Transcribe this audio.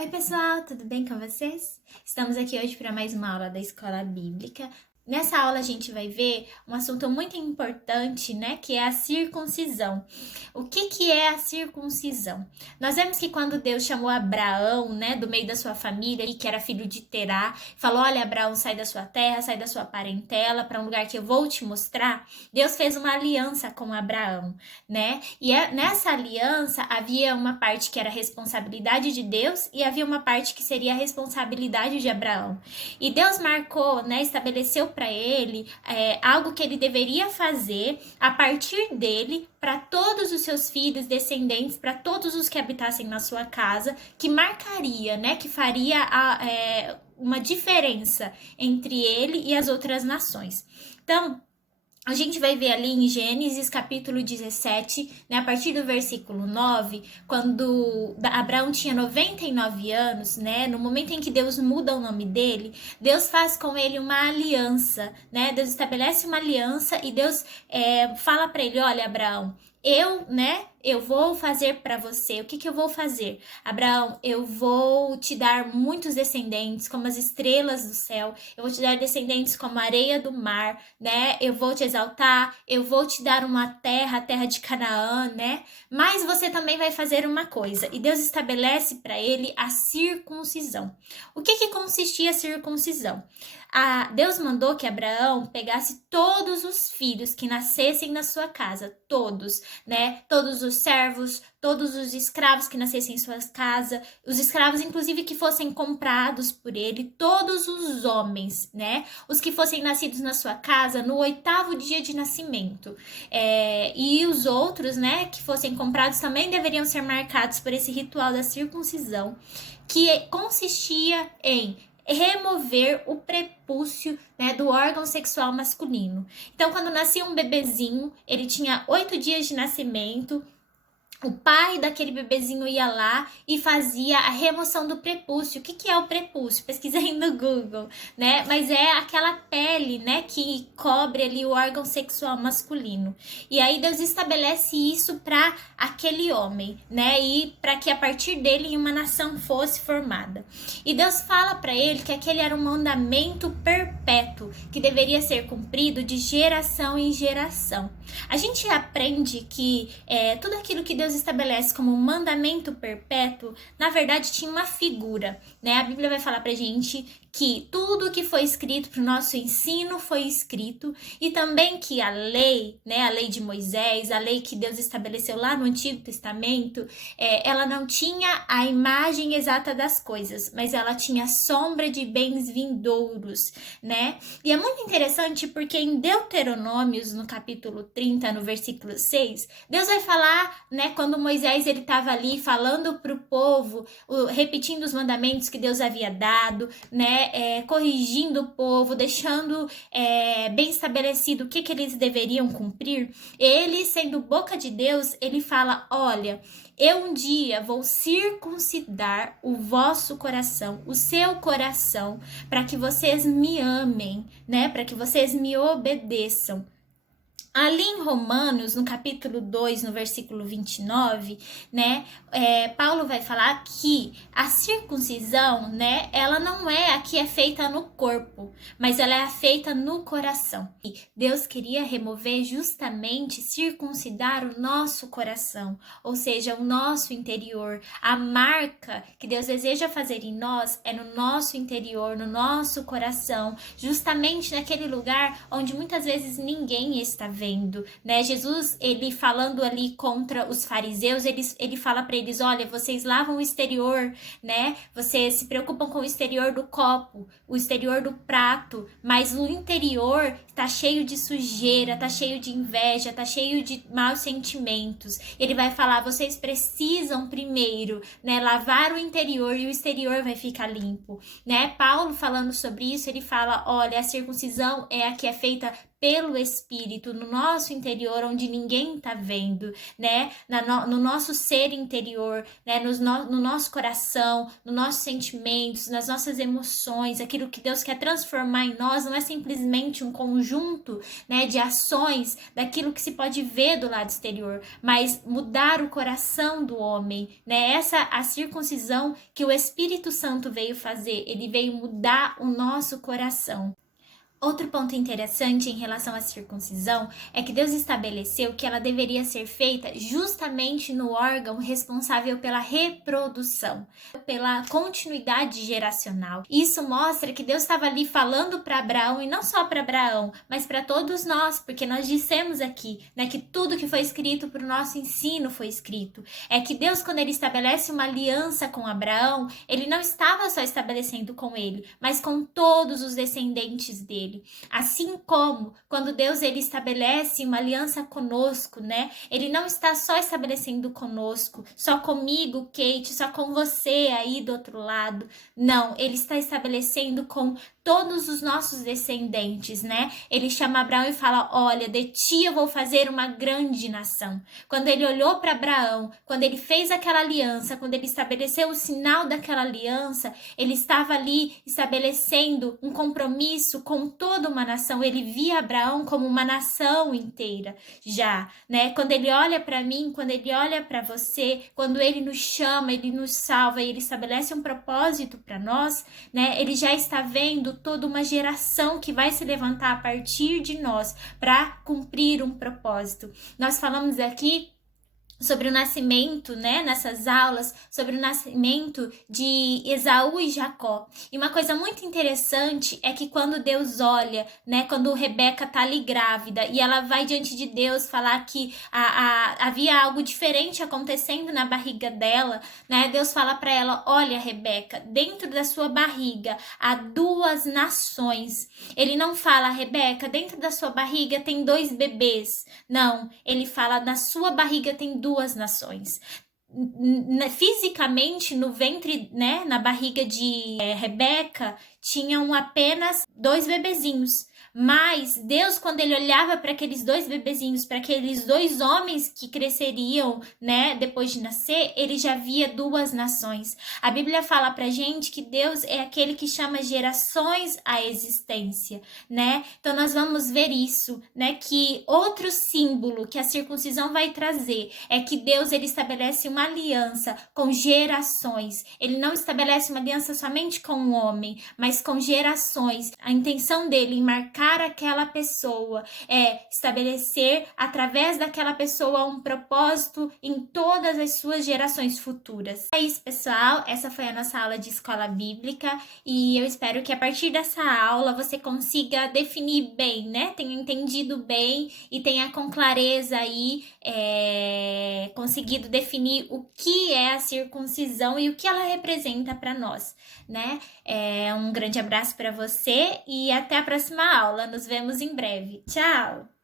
Oi, pessoal, tudo bem com vocês? Estamos aqui hoje para mais uma aula da Escola Bíblica. Nessa aula a gente vai ver um assunto muito importante, né, que é a circuncisão. O que é a circuncisão? Nós vemos que quando Deus chamou Abraão, né, do meio da sua família, que era filho de Terá, falou: "Olha, Abraão, sai da sua terra, sai da sua parentela para um lugar que eu vou te mostrar." Deus fez uma aliança com Abraão, né? E nessa aliança havia uma parte que era responsabilidade de Deus e havia uma parte que seria a responsabilidade de Abraão. E Deus marcou, né, estabeleceu para ele algo que ele deveria fazer a partir dele para todos os seus filhos, descendentes, para todos os que habitassem na sua casa, que marcaria, né, que faria uma diferença entre ele e as outras nações. Então, a gente vai ver ali em Gênesis capítulo 17, né, a partir do versículo 9, quando Abraão tinha 99 anos, né, no momento em que Deus muda o nome dele, Deus faz com ele uma aliança, né, Deus estabelece uma aliança e Deus fala para ele: "Olha, Abraão, eu vou fazer para você. O que eu vou fazer? Abraão, eu vou te dar muitos descendentes, como as estrelas do céu. Eu vou te dar descendentes como a areia do mar, né? Eu vou te exaltar. Eu vou te dar uma terra, a terra de Canaã, né? Mas você também vai fazer uma coisa." E Deus estabelece para ele a circuncisão. O que consistia a circuncisão? Deus mandou que Abraão pegasse todos os filhos que nascessem na sua casa, todos, né? Todos os servos, todos os escravos que nascessem em sua casa, os escravos, inclusive, que fossem comprados por ele, todos os homens, né? Os que fossem nascidos na sua casa no 8º dia de nascimento. E os outros, né, que fossem comprados também deveriam ser marcados por esse ritual da circuncisão, que consistia em remover o prepúcio, né, do órgão sexual masculino. Então, quando nascia um bebezinho, ele tinha 8 dias de nascimento, o pai daquele bebezinho ia lá e fazia a remoção do prepúcio. O que é o prepúcio? Pesquisei no Google, né? Mas é aquela pele, né, que cobre ali o órgão sexual masculino. E aí Deus estabelece isso para aquele homem, né? E para que a partir dele uma nação fosse formada. E Deus fala para ele que aquele era um mandamento perpétuo, que deveria ser cumprido de geração em geração. A gente aprende que tudo aquilo que Deus estabelece como mandamento perpétuo, na verdade tinha uma figura, né? A Bíblia vai falar pra gente que tudo que foi escrito para o nosso ensino foi escrito, e também que a lei, né, a lei de Moisés, a lei que Deus estabeleceu lá no Antigo Testamento, ela não tinha a imagem exata das coisas, mas ela tinha sombra de bens vindouros, né? E é muito interessante porque em Deuteronômios, no capítulo 30, no versículo 6, Deus vai falar, né, quando Moisés ele estava ali falando para o povo, repetindo os mandamentos que Deus havia dado, né, corrigindo o povo, deixando bem estabelecido o que eles deveriam cumprir. Ele, sendo boca de Deus, ele fala: "Olha, eu um dia vou circuncidar o vosso coração, o seu coração, para que vocês me amem, né? Para que vocês me obedeçam." Ali em Romanos, no capítulo 2, no versículo 29, né, Paulo vai falar que a circuncisão, né, ela não é a que é feita no corpo, mas ela é feita no coração. E Deus queria remover justamente, circuncidar o nosso coração, ou seja, o nosso interior. A marca que Deus deseja fazer em nós é no nosso interior, no nosso coração, justamente naquele lugar onde muitas vezes ninguém está vendo, né? Jesus, ele falando ali contra os fariseus, ele fala para eles: "Olha, vocês lavam o exterior, né? Vocês se preocupam com o exterior do copo, o exterior do prato, mas o interior tá cheio de sujeira, tá cheio de inveja, tá cheio de maus sentimentos." Ele vai falar: "Vocês precisam primeiro, né, lavar o interior e o exterior vai ficar limpo", né? Paulo, falando sobre isso, ele fala: "Olha, a circuncisão é a que é feita pelo Espírito, no nosso interior, onde ninguém tá vendo, né? No nosso ser interior, né? No nosso coração, nos nossos sentimentos, nas nossas emoções. Aquilo que Deus quer transformar em nós não é simplesmente um conjunto conjunto, né, de ações daquilo que se pode ver do lado exterior, mas mudar o coração do homem, né? Essa a circuncisão que o Espírito Santo veio fazer, ele veio mudar o nosso coração. Outro ponto interessante em relação à circuncisão é que Deus estabeleceu que ela deveria ser feita justamente no órgão responsável pela reprodução, pela continuidade geracional. Isso mostra que Deus estava ali falando para Abraão, e não só para Abraão, mas para todos nós, porque nós dissemos aqui, né, que tudo que foi escrito para o nosso ensino foi escrito. É que Deus, quando ele estabelece uma aliança com Abraão, ele não estava só estabelecendo com ele, mas com todos os descendentes dele. Assim como quando Deus ele estabelece uma aliança conosco, né? Ele não está só estabelecendo conosco, só comigo, Kate, só com você aí do outro lado. Não, ele está estabelecendo com todos os nossos descendentes, né? Ele chama Abraão e fala: olha, de ti eu vou fazer uma grande nação. Quando ele olhou para Abraão, quando ele fez aquela aliança, quando ele estabeleceu o sinal daquela aliança, ele estava ali estabelecendo um compromisso com toda uma nação. Ele via Abraão como uma nação inteira já, né? Quando ele olha para mim, quando ele olha para você, quando ele nos chama, ele nos salva, ele estabelece um propósito para nós, né? Ele já está vendo toda uma geração que vai se levantar a partir de nós para cumprir um propósito. Nós falamos aqui sobre o nascimento, né, nessas aulas, sobre o nascimento de Esaú e Jacó. E uma coisa muito interessante é que quando Deus olha, né, quando Rebeca tá ali grávida e ela vai diante de Deus falar que havia algo diferente acontecendo na barriga dela, né, Deus fala para ela: olha, Rebeca, dentro da sua barriga há 2 nações. Ele não fala: Rebeca, dentro da sua barriga tem 2 bebês. Não, ele fala: na sua barriga tem 2 nações. Fisicamente, no ventre, né, na barriga de Rebeca, tinham apenas 2 bebezinhos. Mas Deus, quando ele olhava para aqueles 2 bebezinhos, para aqueles 2 homens que cresceriam, né, depois de nascer, ele já via 2 nações. A Bíblia fala pra gente que Deus é aquele que chama gerações à existência, né? Então nós vamos ver isso, né, que outro símbolo que a circuncisão vai trazer é que Deus ele estabelece uma aliança com gerações. Ele não estabelece uma aliança somente com o homem, mas com gerações. A intenção dele em marcar aquela pessoa é estabelecer através daquela pessoa um propósito em todas as suas gerações futuras. É isso, pessoal, essa foi a nossa aula de escola bíblica e eu espero que a partir dessa aula você consiga definir bem, né? Tenha entendido bem e tenha com clareza aí conseguido definir o que é a circuncisão e o que ela representa para nós, né? Um grande abraço para você e até a próxima aula. Nos vemos em breve. Tchau!